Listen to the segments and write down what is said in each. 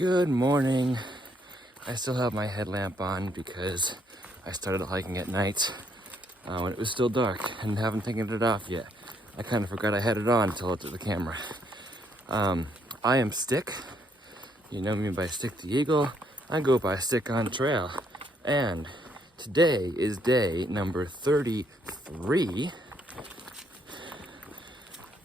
Good morning. I still have my headlamp on because I started hiking at night when it was still dark and haven't taken it off yet. I kind of forgot I had it on until I looked at the camera. I am Stick. You know me by Stick the Eagle. I go by Stick on Trail. And today is day number 33.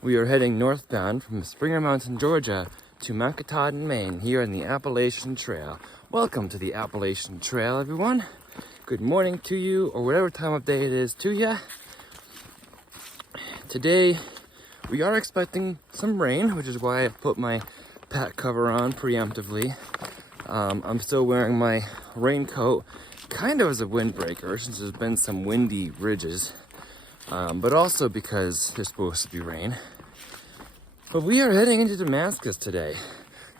We are heading northbound from Springer Mountain, Georgia to Mount Katahdin, Maine, here on the Appalachian Trail. Welcome to the Appalachian Trail, everyone. Good morning to you, or whatever time of day it is to you. Today, we are expecting some rain, which is why I put my pack cover on preemptively. I'm still wearing my raincoat, kind of as a windbreaker, since there's been some windy ridges, but also because there's supposed to be rain. But we are heading into Damascus today.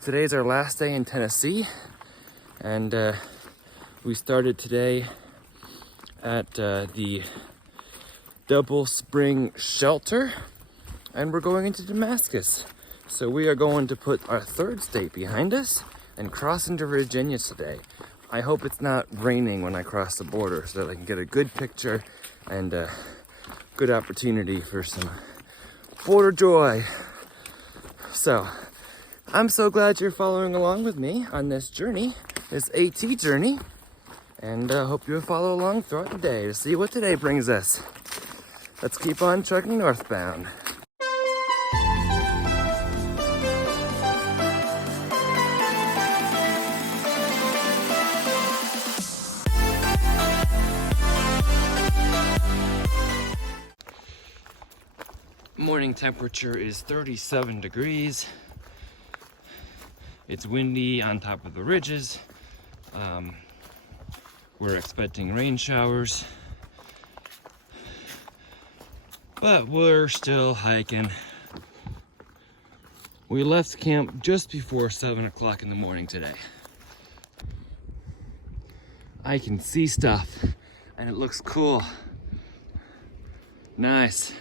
Today is our last day in Tennessee, and we started today at the Double Spring Shelter, and we're going into Damascus. So we are going to put our third state behind us and cross into Virginia today. I hope it's not raining when I cross the border so that I can get a good picture and a good opportunity for some border joy. So, I'm so glad you're following along with me on this journey, this AT journey, and hope you'll follow along throughout the day to see what today brings us. Let's keep on trucking northbound. Morning temperature is 37 degrees. It's windy on top of the ridges. We're expecting rain showers, but we're still hiking. We left camp just before 7 o'clock in the morning today. I can see stuff and it looks cool. Nice.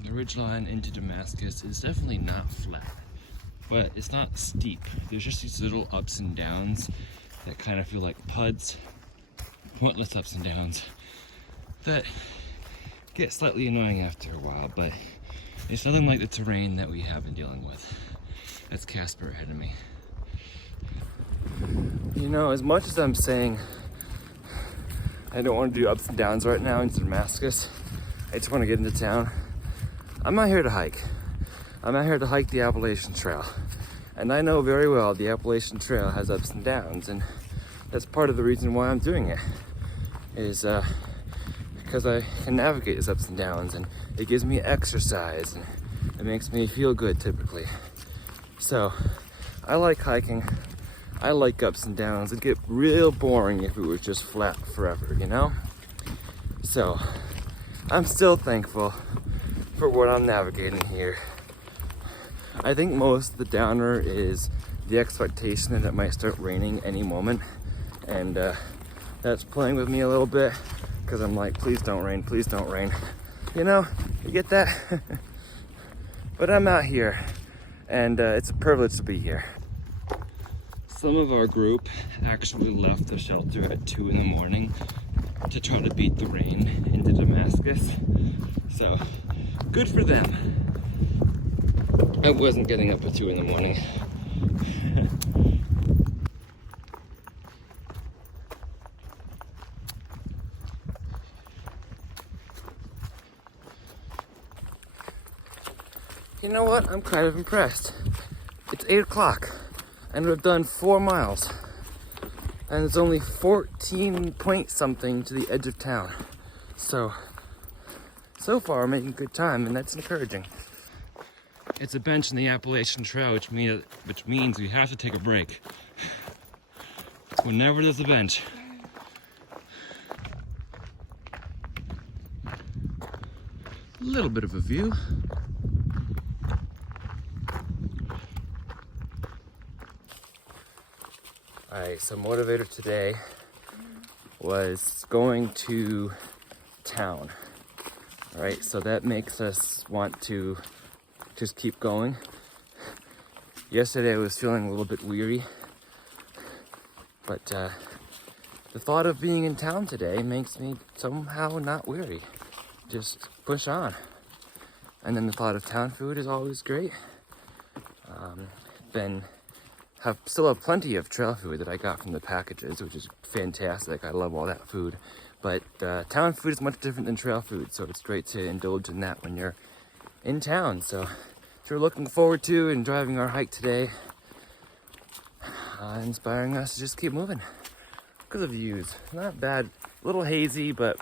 The ridgeline into Damascus is definitely not flat, but it's not steep. There's just these little ups and downs that kind of feel like puds, pointless ups and downs that get slightly annoying after a while, but it's nothing like the terrain that we have been dealing with. That's Casper ahead of me. You know, as much as I'm saying I don't want to do ups and downs right now into Damascus, I just want to get into town. I'm not here to hike. I'm not here to hike the Appalachian Trail. And I know very well the Appalachian Trail has ups and downs, and that's part of the reason why I'm doing it, is because I can navigate these ups and downs, and it gives me exercise, and it makes me feel good typically. So, I like hiking. I like ups and downs. It'd get real boring if it was just flat forever, you know? So, I'm still thankful for what I'm navigating here. I think most of the downer is the expectation that it might start raining any moment, and that's playing with me a little bit because I'm like, please don't rain, please don't rain. You know, you get that? But I'm out here, and it's a privilege to be here. Some of our group actually left the shelter at 2 in the morning to try to beat the rain into Damascus. So, good for them. I wasn't getting up at 2 in the morning. You know what? I'm kind of impressed. It's 8 o'clock and we've done 4 miles. And it's only 14 point something to the edge of town. So far we're making good time, and that's encouraging. It's a bench in the Appalachian Trail, which means we have to take a break whenever there's a bench. A little bit of a view. All right, so motivator today was going to town. All right, so that makes us want to just keep going. Yesterday I was feeling a little bit weary, but the thought of being in town today makes me somehow not weary. Just push on. And then the thought of town food is always great. Still have plenty of trail food that I got from the packages, which is fantastic. I love all that food. But town food is much different than trail food, so it's great to indulge in that when you're in town. So if you're looking forward to and driving our hike today, inspiring us to just keep moving. Because of the views, not bad, a little hazy, but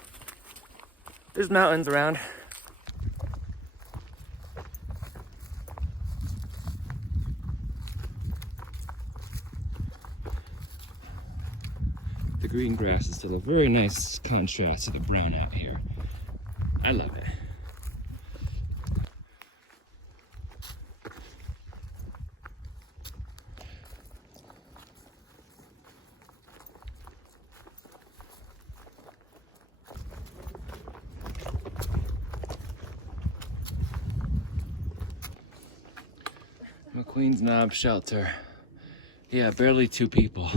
there's mountains around. The green grass is still a very nice contrast to the brown out here. I love it. McQueen's Knob Shelter. Yeah, barely 2 people.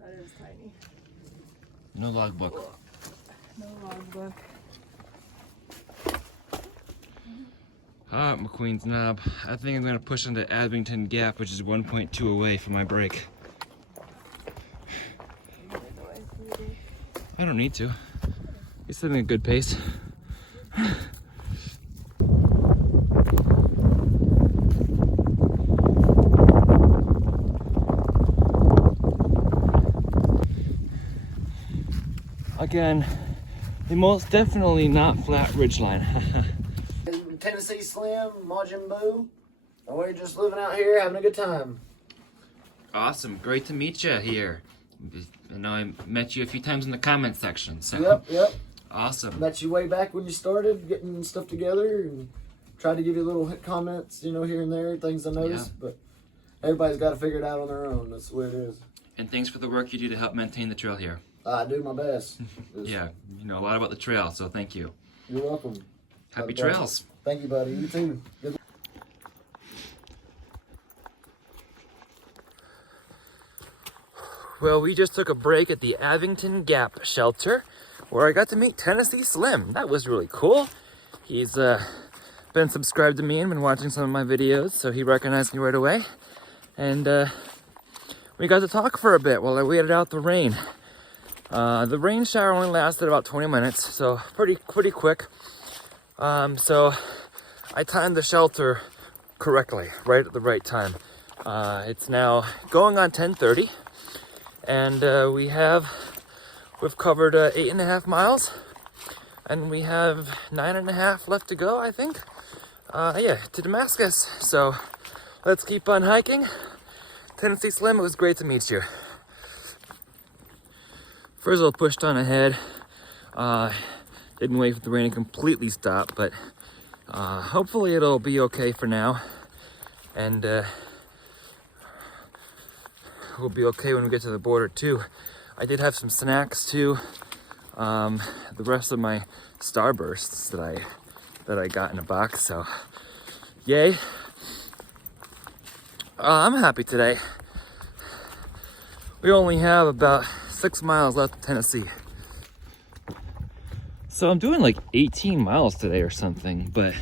That is tiny. No logbook. No logbook. McQueen's Knob. I think I'm gonna push into Abington Gap, which is 1.2 away from my break. I don't need to. It's in a good pace. Again, the most definitely not flat ridgeline. Tennessee Slim, Majin Buu, and we're just living out here having a good time. Awesome, great to meet you here. I know I met you a few times in the comment section. So. Yep. Awesome. Met you way back when you started getting stuff together and tried to give you little comments, here and there, things I noticed. Yeah. But everybody's got to figure it out on their own. That's the way it is. And thanks for the work you do to help maintain the trail here. I do my best. Yeah, you know a lot about the trail, so thank you. You're welcome. Happy trails. Thank you, buddy. You too. Good. Well, we just took a break at the Abington Gap shelter where I got to meet Tennessee Slim. That was really cool. He's been subscribed to me and been watching some of my videos, so he recognized me right away. And we got to talk for a bit while I waited out the rain. The rain shower only lasted about 20 minutes, so pretty quick. So I timed the shelter correctly, right at the right time. It's now going on 10:30, and we've covered 8.5 miles, and we have 9.5 left to go, I think. To Damascus. So let's keep on hiking. Tennessee Slim, it was great to meet you. Frizzle pushed on ahead. Didn't wait for the rain to completely stop, but hopefully it'll be okay for now. And we'll be okay when we get to the border too. I did have some snacks too. The rest of my Starbursts that I got in a box, so yay. I'm happy today. We only have about 6 miles left of Tennessee. So I'm doing like 18 miles today or something, but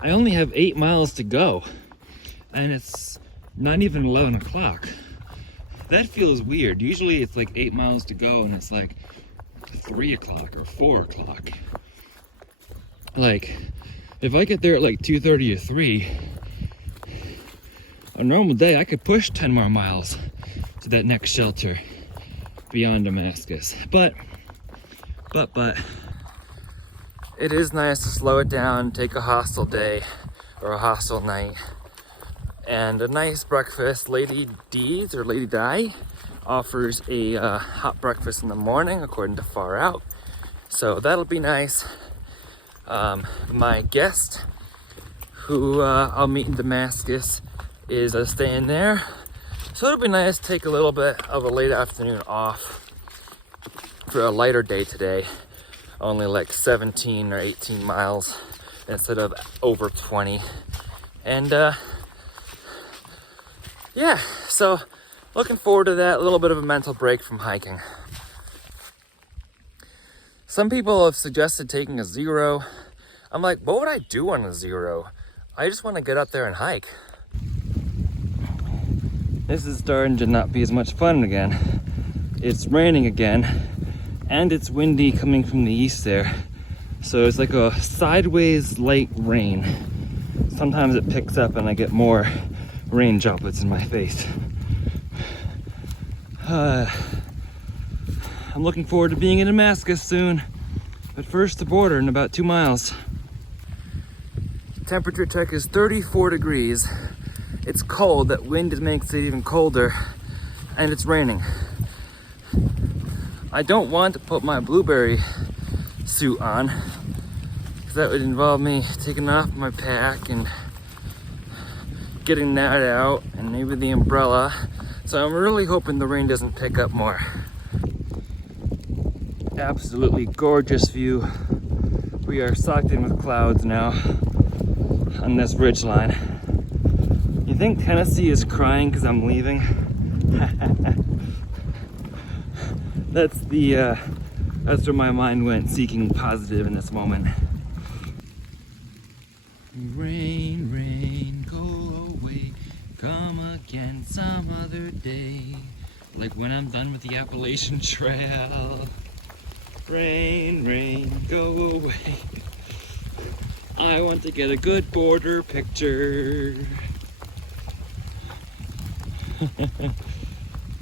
I only have 8 miles to go, and it's not even 11 o'clock. That feels weird. Usually it's like 8 miles to go and it's like 3 o'clock or 4 o'clock. Like, if I get there at like 2:30 or 3, a normal day I could push 10 more miles to that next shelter beyond Damascus. But it is nice to slow it down, take a hostile day or a hostile night, and a nice breakfast. Lady D's or Lady Di offers a hot breakfast in the morning, according to Far Out. So that'll be nice. My guest, who I'll meet in Damascus, is staying there. So it'll be nice to take a little bit of a late afternoon off for a lighter day today. Only like 17 or 18 miles instead of over 20. And yeah, so looking forward to that, a little bit of a mental break from hiking. Some people have suggested taking a 0. I'm like, what would I do on a 0? I just want to get up there and hike. This is starting to not be as much fun again. It's raining again, and it's windy coming from the east there. So it's like a sideways light rain. Sometimes it picks up and I get more rain droplets in my face. I'm looking forward to being in Damascus soon, but first the border in about 2 miles. Temperature check is 34 degrees. It's cold, that wind makes it even colder, and it's raining. I don't want to put my blueberry suit on, because that would involve me taking off my pack and getting that out, and maybe the umbrella. So I'm really hoping the rain doesn't pick up more. Absolutely gorgeous view. We are socked in with clouds now on this ridge line. You think Tennessee is crying because I'm leaving? That's where my mind went, seeking positive in this moment. Rain, rain, go away, come again some other day. Like when I'm done with the Appalachian Trail. Rain, rain, go away. I want to get a good border picture.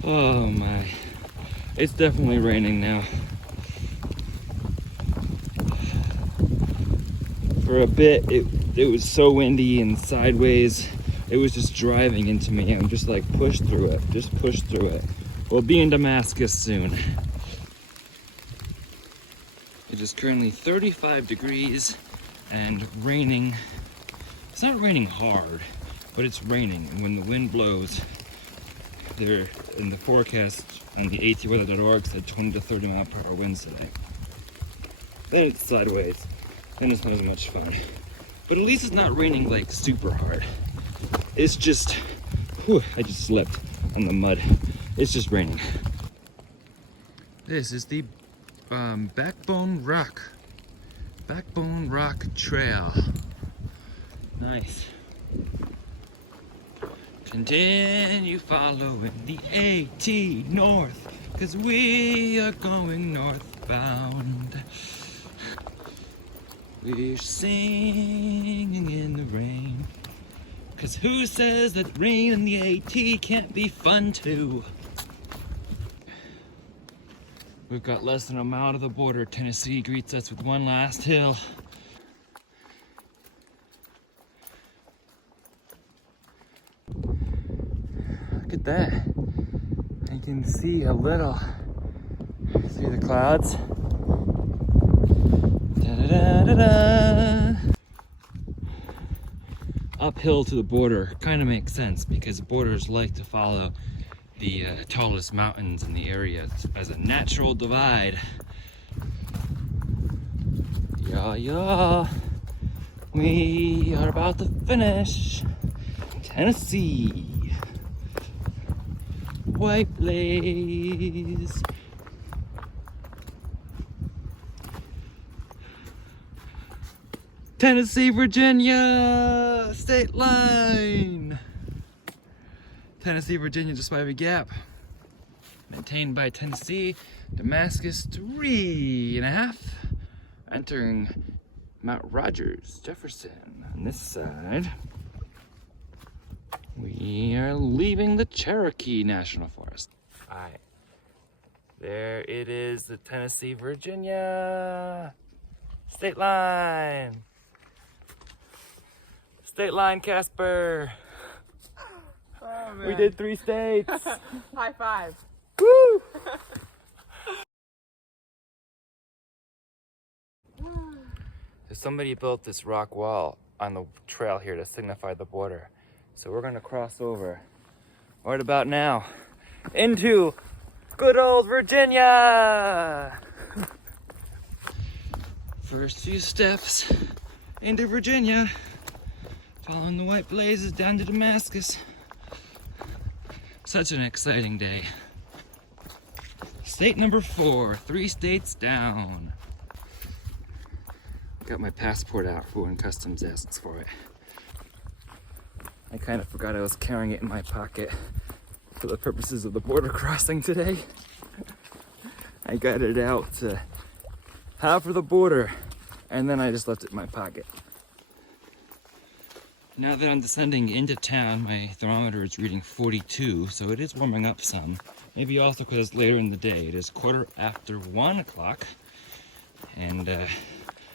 Oh my. It's definitely raining now. For a bit, it was so windy and sideways. It was just driving into me. I'm just like, push through it. Just push through it. We'll be in Damascus soon. It is currently 35 degrees and raining. It's not raining hard, but it's raining. And when the wind blows, they're in the forecast on the atweather.org said 20 to 30 mile per hour winds today. Then it's sideways. Then it's not as much fun. But at least it's not raining like super hard. It's just, whew, I just slipped on the mud. It's just raining. This is the Backbone Rock Trail. Nice. Continue following the AT north, 'cause we are going northbound. We're singing in the rain, 'cause who says that rain in the AT can't be fun too? We've got less than a mile to the border. Tennessee greets us with one last hill. Look at that. I can see a little through the clouds. Da-da-da-da-da. Uphill to the border kind of makes sense because borders like to follow the tallest mountains in the area as a natural divide. Yeah, we are about to finish Tennessee. White Blaze. Tennessee, Virginia, state line. Tennessee, Virginia, Despivy Gap. Maintained by Tennessee, Damascus 3.5. Entering Mount Rogers, Jefferson. On this side, we are leaving the Cherokee National Forest. All right. There it is, the Tennessee, Virginia state line. State line, Casper. Oh, man. We did 3 states. High five. Woo! So somebody built this rock wall on the trail here to signify the border. So we're gonna cross over right about now, into good old Virginia. First few steps into Virginia, following the white blazes down to Damascus. Such an exciting day. State number 4, 3 states down. Got my passport out for when customs asks for it. I kind of forgot I was carrying it in my pocket for the purposes of the border crossing today. I got it out to have for the border, and then I just left it in my pocket. Now that I'm descending into town, my thermometer is reading 42, so it is warming up some. Maybe also because it's later in the day. It is 1:15 o'clock, and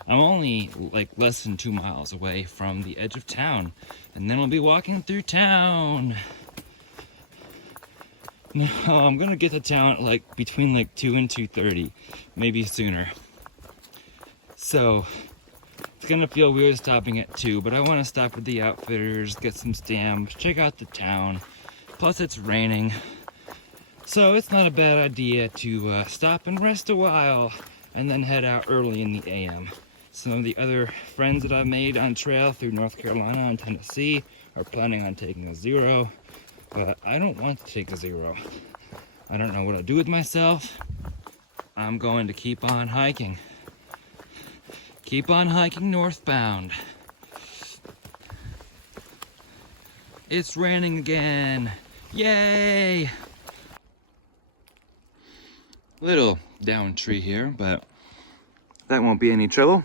I'm only like less than 2 miles away from the edge of town, and then I'll be walking through town. No, I'm gonna get to town at like between like 2 and 2:30, maybe sooner. So it's gonna feel weird stopping at 2, but I want to stop at the Outfitters, get some stamps, check out the town. Plus it's raining, so it's not a bad idea to stop and rest a while, and then head out early in the AM. Some of the other friends that I've made on trail through North Carolina and Tennessee are planning on taking a 0, but I don't want to take a 0. I don't know what I'll do with myself. I'm going to keep on hiking. Keep on hiking northbound. It's raining again. Yay! Little down tree here, but that won't be any trouble.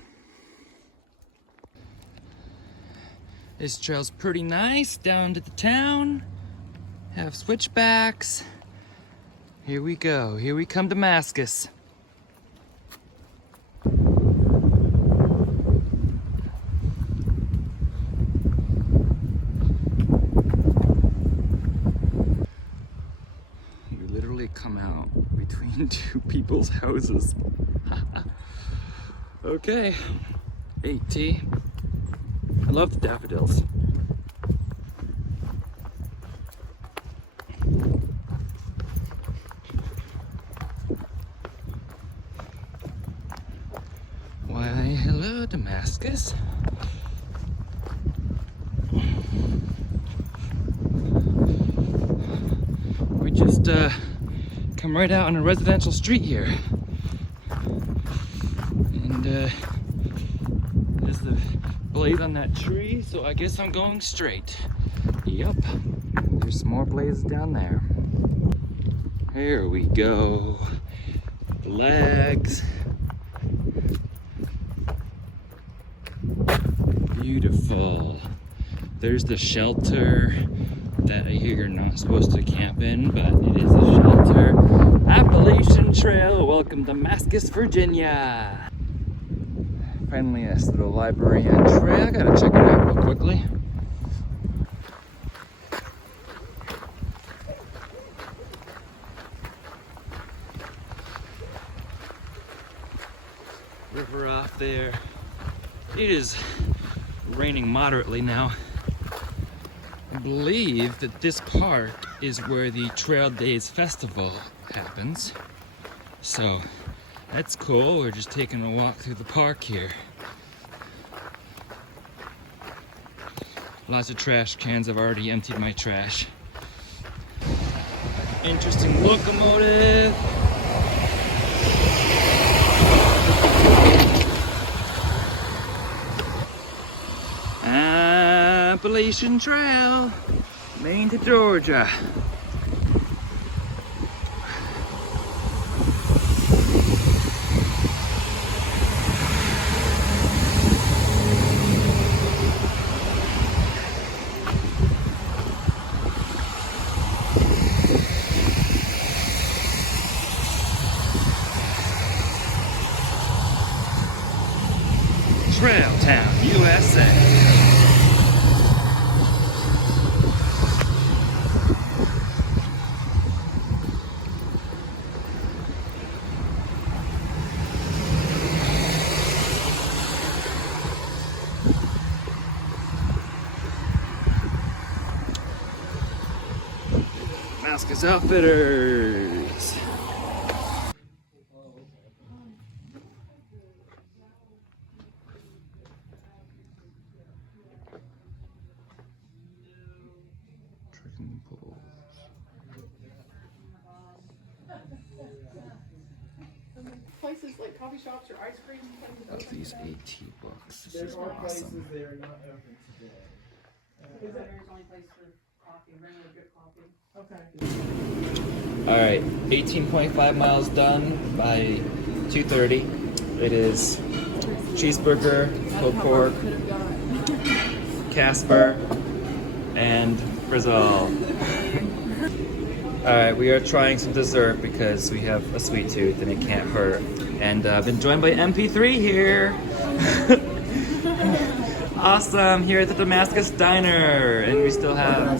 This trail's pretty nice down to the town. Have switchbacks. Here we go. Here we come, Damascus. You literally come out between 2 people's houses. Okay. 8T. I love the daffodils. Why, hello, Damascus. We just come right out on a residential street here. And there's the blaze on that tree, so I guess I'm going straight. Yep, there's some more blazes down there. Here we go. Flags. Beautiful. There's the shelter that I hear you're not supposed to camp in, but it is a shelter. Appalachian Trail, welcome to Damascus, Virginia. Finally, a little library and trail. I gotta check it out real quickly. River off there. It is raining moderately now. I believe that this park is where the Trail Days Festival happens. So that's cool. We're just taking a walk through the park here. Lots of trash cans. I've already emptied my trash. Interesting locomotive. Appalachian Trail, Maine to Georgia. Trail Town, USA. Damascus Outfitters. Trekking poles. Places like coffee shops or ice cream places. These AT books. This There is are places awesome. that are not open today. Is that the only place for coffee, regular good coffee? Okay. All right, 18.5 miles done by 2:30. It is cheeseburger, pulled pork, Casper, and Brazil. All right, we are trying some dessert because we have a sweet tooth and it can't hurt. And I've been joined by MP3 here. Awesome, here at the Damascus Diner. And we still have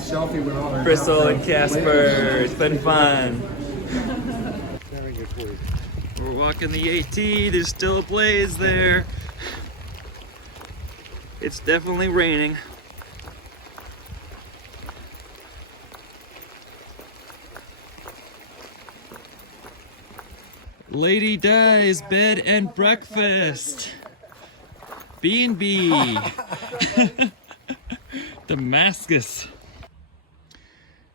Crystal and Casper. It's been fun. We're walking the AT, there's still a blaze there. It's definitely raining. Lady Di's bed and breakfast. B&B. Damascus.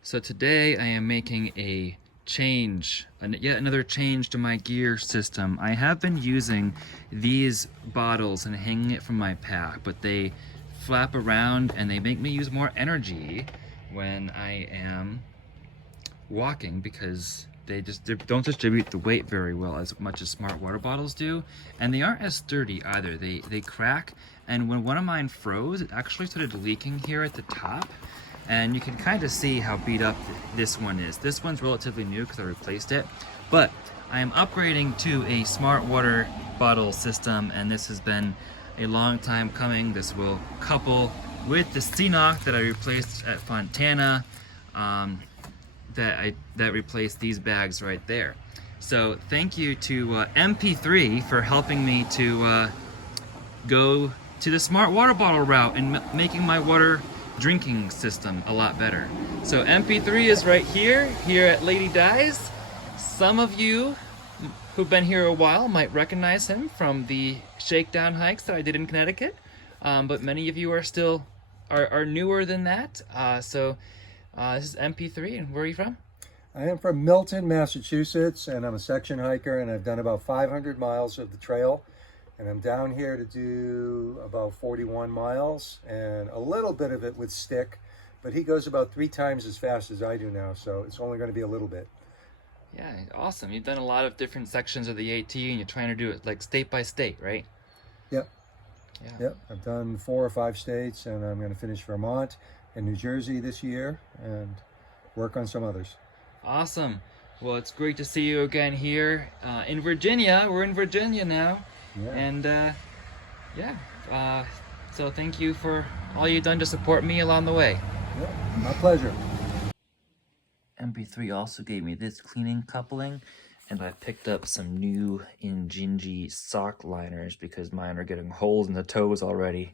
So today I am making a change, yet another change to my gear system. I have been using these bottles and hanging it from my pack, but they flap around and they make me use more energy when I am walking because they don't distribute the weight very well as much as smart water bottles do, and they aren't as sturdy either. They crack, and when one of mine froze, it actually started leaking here at the top, and you can kind of see how beat up this one is. This one's relatively new because I replaced it, but I am upgrading to a smart water bottle system, and this has been a long time coming. This will couple with the Ceenoc that I replaced at Fontana, that replaced these bags right there. So thank you to MP3 for helping me to go to the smart water bottle route and making my water drinking system a lot better. So MP3 is right here at Lady Di's. Some of you who've been here a while might recognize him from the shakedown hikes that I did in Connecticut, but many of you are still newer than that. This is MP3, and where are you from? I am from Milton, Massachusetts, and I'm a section hiker, and I've done about 500 miles of the trail, and I'm down here to do about 41 miles, and a little bit of it with stick, but he goes about 3 times as fast as I do now, so it's only going to be a little bit. Yeah, awesome. You've done a lot of different sections of the AT, and you're trying to do it like state by state, right? Yep. Yeah. Yep. I've done 4 or 5 states, and I'm going to finish Vermont and New Jersey this year, and work on some others. Awesome. Well, it's great to see you again here in Virginia. We're in Virginia now. Yeah. And so thank you for all you've done to support me along the way. Yep. My pleasure. MP3 also gave me this cleaning coupling, and I picked up some new Injinji sock liners because mine are getting holes in the toes already.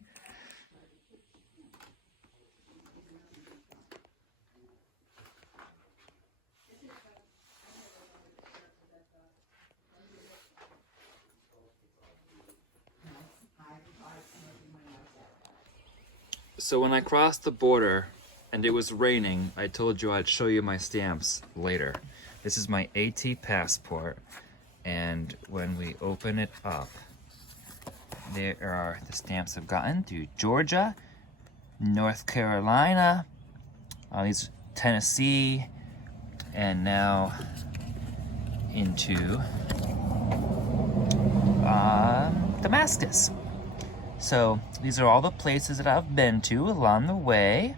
So when I crossed the border and it was raining, I told you I'd show you my stamps later. This is my AT passport, and when we open it up, there are the stamps I've gotten to Georgia, North Carolina, these Tennessee, and now into Damascus. So these are all the places that I've been to along the way.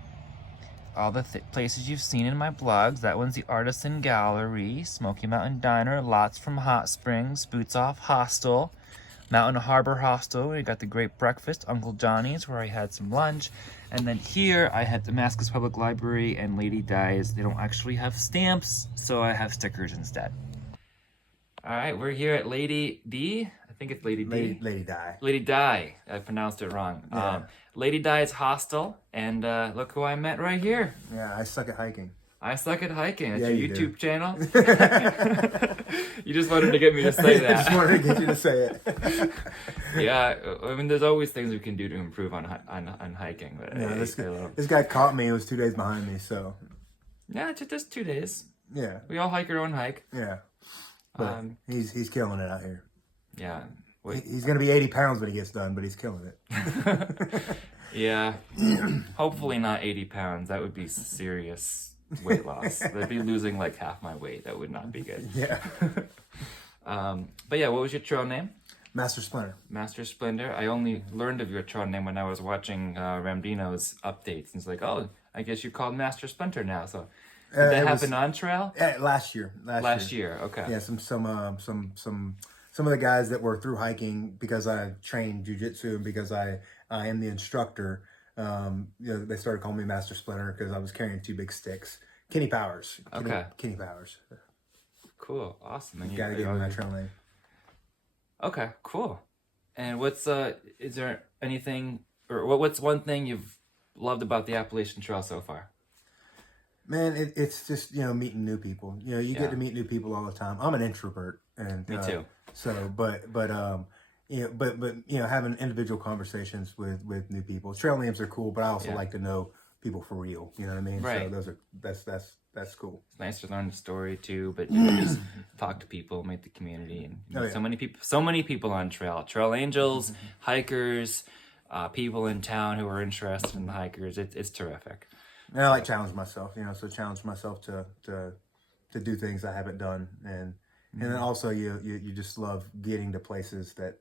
All the places you've seen in my blogs. That one's the Artisan Gallery, Smoky Mountain Diner, Lots from Hot Springs, Boots Off Hostel, Mountain Harbor Hostel, where you got the great breakfast, Uncle Johnny's, where I had some lunch. And then here I had Damascus Public Library and Lady Di's. They don't actually have stamps, so I have stickers instead. All right, we're here at Lady D. I think it's Lady D. Lady Di. Lady Di. I pronounced it wrong. Yeah. Lady Di's hostel, and look who I met right here. Yeah, I suck at hiking. I suck at hiking. That's Yeah, your you do. YouTube channel. You just wanted to get me to say I that. just wanted to get you to say it. Yeah, I mean, there's always things we can do to improve on hiking. But No, I this guy caught me. It was 2 days behind me, so yeah, it's just 2 days. yeah, We all hike our own hike. yeah. But he's killing it out here. Yeah. He's gonna be 80 pounds when he gets done, but he's killing it. Yeah. Hopefully not 80 pounds. That would be serious weight loss. I'd be losing like half my weight. That would not be good. Yeah. But yeah, what was your trail name? Master Splinter. Master Splendor. I only learned of your trail name when I was watching Ramdino's updates. And it's like, oh, I guess you're called Master Splinter now. So did that happen on trail? Last year. Last year. Okay. Yeah, some of the guys that were through hiking, because I trained jujitsu and because I am the instructor. They started calling me Master Splinter because I was carrying 2 big sticks. Kenny Powers. Kenny Powers. Cool. Awesome. And You gotta give him that trail name. Okay, cool. And what's is there anything, or what's one thing you've loved about the Appalachian Trail so far? Man, it's just, meeting new people. You get to meet new people all the time. I'm an introvert, and Me too. So, but having individual conversations with new people. Trail names are cool, but I also like to know people for real. You know what I mean? Right. So that's cool. It's nice to learn the story too, but just talk to people, meet the community, and so many people on trail angels, hikers, people in town who are interested in the hikers. It's terrific. And I like challenge myself, so challenge myself to do things I haven't done, and then also you just love getting to places that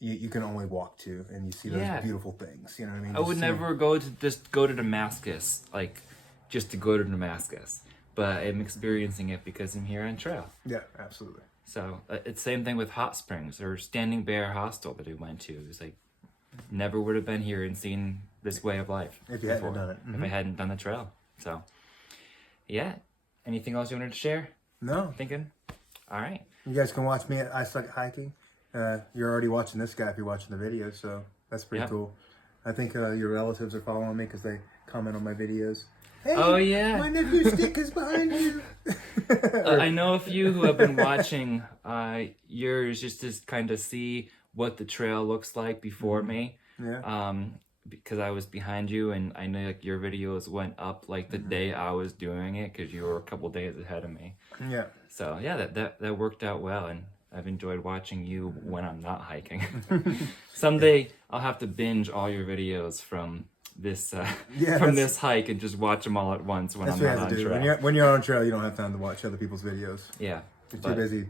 you can only walk to, and you see those beautiful things. You know what I mean? I would never go to Damascus, like just to go to Damascus, but I'm experiencing it because I'm here on trail. Yeah, absolutely. So it's same thing with Hot Springs or Standing Bear Hostel that we went to. It was like never would have been here and seen this way of life if you hadn't done it. If I hadn't done the trail. So yeah, anything else you wanted to share? No. Thinking? All right. You guys can watch me at I Suck at Hiking. You're already watching this guy if you're watching the video, so that's pretty cool. I think your relatives are following me because they comment on my videos. Hey, oh yeah, my nephew's stick is behind you. I know a few who have been watching yours just to kind of see what the trail looks like before me. Yeah. Because I was behind you, and I know like your videos went up like the day I was doing it because you were a couple days ahead of me. Yeah. So yeah, that worked out well, and I've enjoyed watching you when I'm not hiking. Someday I'll have to binge all your videos from this this hike and just watch them all at once when I'm not on trail. When you're on trail, you don't have time to watch other people's videos. Yeah, you're too busy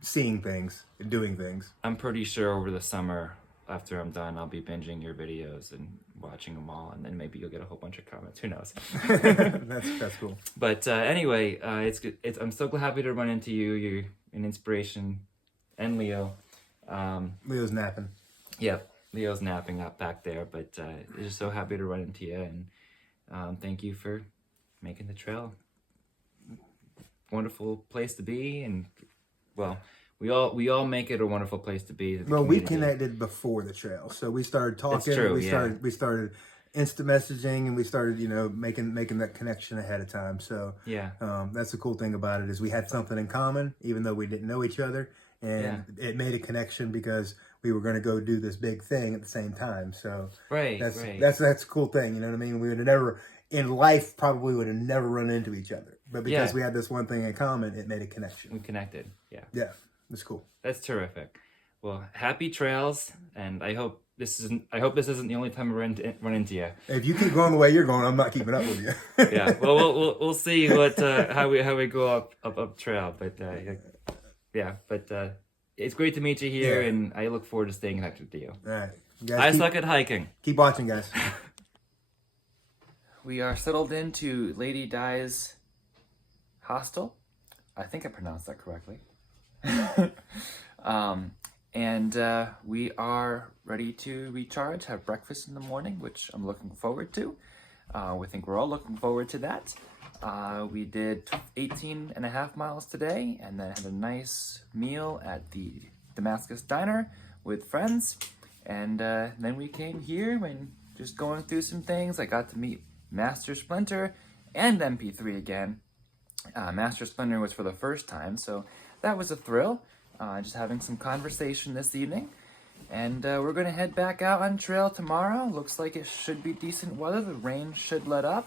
seeing things and doing things. I'm pretty sure over the summer, after I'm done, I'll be binging your videos and watching them all, and then maybe you'll get a whole bunch of comments. Who knows? That's cool. But anyway, it's good. I'm so happy to run into you. You're an inspiration, and Leo. Leo's napping. Yep, Leo's napping up back there. But just so happy to run into you, and thank you for making the trail wonderful place to be. And well, we all make it a wonderful place to be. Well, we connected before the trail, so we started talking. That's true, we started instant messaging, and we started making that connection ahead of time. So yeah, that's the cool thing about it is we had something in common, even though we didn't know each other, and it made a connection because we were going to go do this big thing at the same time. So that's a cool thing. You know what I mean? We would have never in life probably would have never run into each other, but because we had this one thing in common, it made a connection. We connected. Yeah. Yeah. That's cool. That's terrific. Well, happy trails, and I hope this isn't the only time I run into you. If you keep going the way you're going, I'm not keeping up with you. Yeah. Well, we'll see what how we go up trail, but it's great to meet you here, and I look forward to staying connected with you. All right. I suck at hiking. Keep watching, guys. We are settled into Lady Di's hostel. I think I pronounced that correctly. And we are ready to recharge, have breakfast in the morning, which I'm looking forward to. We think we're all looking forward to that. We did 18.5 miles today, and then had a nice meal at the Damascus Diner with friends. And then we came here and just going through some things. I got to meet Master Splinter and MP3 again. Master Splinter was for the first time, so that was a thrill. Just having some conversation this evening. And we're going to head back out on trail tomorrow. Looks like it should be decent weather. The rain should let up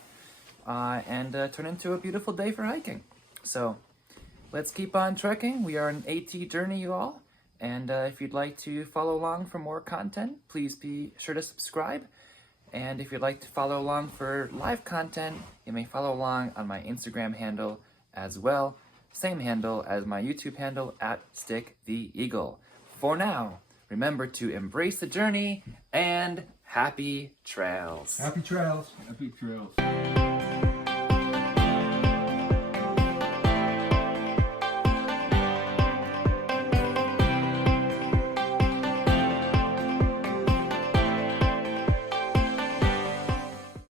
and turn into a beautiful day for hiking. So let's keep on trekking. We are an AT journey, you all. And if you'd like to follow along for more content, please be sure to subscribe. And if you'd like to follow along for live content, you may follow along on my Instagram handle as well. Same handle as my YouTube handle, @StickTheEagle. For now, remember to embrace the journey and happy trails. Happy trails. Happy trails.